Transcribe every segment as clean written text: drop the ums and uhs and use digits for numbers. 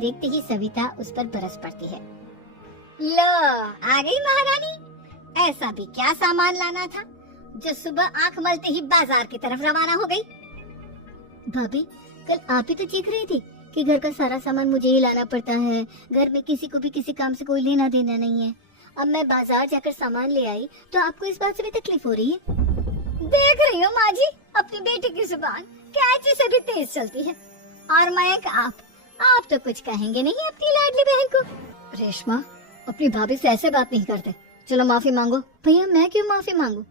देखते ही सविता उस पर बरस पड़ती है। लो आ गई महारानी, ऐसा भी क्या सामान लाना था जो सुबह आंख मलते ही बाजार की तरफ रवाना हो गई। भाभी कल आप ही तो चीख रही थी कि घर का सारा सामान मुझे ही लाना पड़ता है, घर में किसी को भी किसी काम से कोई लेना देना नहीं है। अब मैं बाजार जाकर सामान ले आई तो आपको इस बात से भी तकलीफ हो रही है। देख रही हो माँ जी, अपनी बेटी की जुबान कैंची से भी तेज चलती है। और मयंक आप तो कुछ कहेंगे नहीं अपनी लाडली बहन को। रेशमा अपनी भाभी से ऐसे बात नहीं करते, चलो माफी मांगो। भैया मैं क्यों माफी मांगू,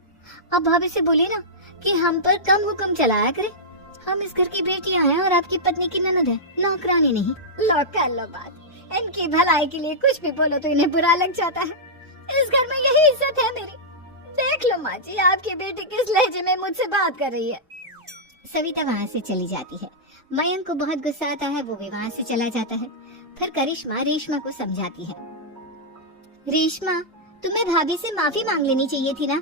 अब भाभी से बोलिए ना कि हम पर कम हुक्म चलाया करे। हम इस घर की बेटियां हैं और आपकी पत्नी की ननद है, नौकरानी नहीं। लो कर लो बात, इनकी भलाई के लिए कुछ भी बोलो तो इन्हें बुरा लग जाता है। इस घर में यही इज्जत है मेरी। देख लो माँ जी, आपकी बेटी किस लहजे में मुझसे बात कर रही है। सविता वहाँ से चली जाती है। मयंक को बहुत गुस्सा आता है, वो भी वहाँ से चला जाता है। फिर करिश्मा रेशमा को समझाती है। रेशमा तुम्हें भाभी से माफी मांग लेनी चाहिए थी ना।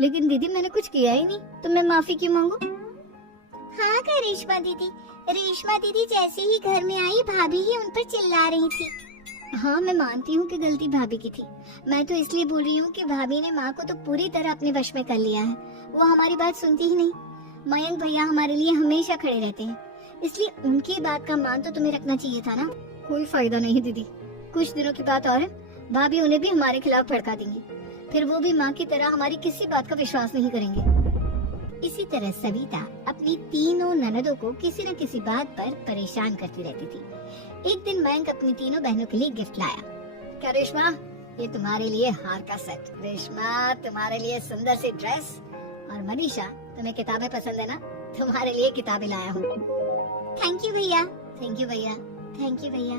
लेकिन दीदी मैंने कुछ किया ही नहीं, तो मैं माफी क्यों मांगू। हाँ करिश्मा दीदी, रेशमा दीदी जैसे ही घर में आई भाभी ही उन पर चिल्ला रही थी। हाँ मैं मानती हूँ कि गलती भाभी की थी। मैं तो इसलिए बोल रही हूँ कि भाभी ने माँ को तो पूरी तरह अपने वश में कर लिया है, वो हमारी बात सुनती ही नहीं। मयंक भैया हमारे लिए हमेशा खड़े रहते हैं, इसलिए उनकी बात का मान तो तुम्हें रखना चाहिए था ना। कोई फायदा नहीं दीदी, कुछ दिनों की बात और है, भाभी उन्हें भी हमारे खिलाफ भड़का देंगी, फिर वो भी माँ की तरह हमारी किसी बात का विश्वास नहीं करेंगे। इसी तरह सविता अपनी तीनों ननदों को किसी न किसी बात पर परेशान करती रहती थी। एक दिन मयंक अपनी तीनों बहनों के लिए गिफ्ट लाया। क्या रेशमा, ये तुम्हारे लिए हार का सेट, रेशमा तुम्हारे लिए सुंदर सी ड्रेस, और मनीषा तुम्हें किताबें पसंद है ना, तुम्हारे लिए किताबें लाया हूँ। थैंक यू भैया, थैंक यू भैया, थैंक यू भैया।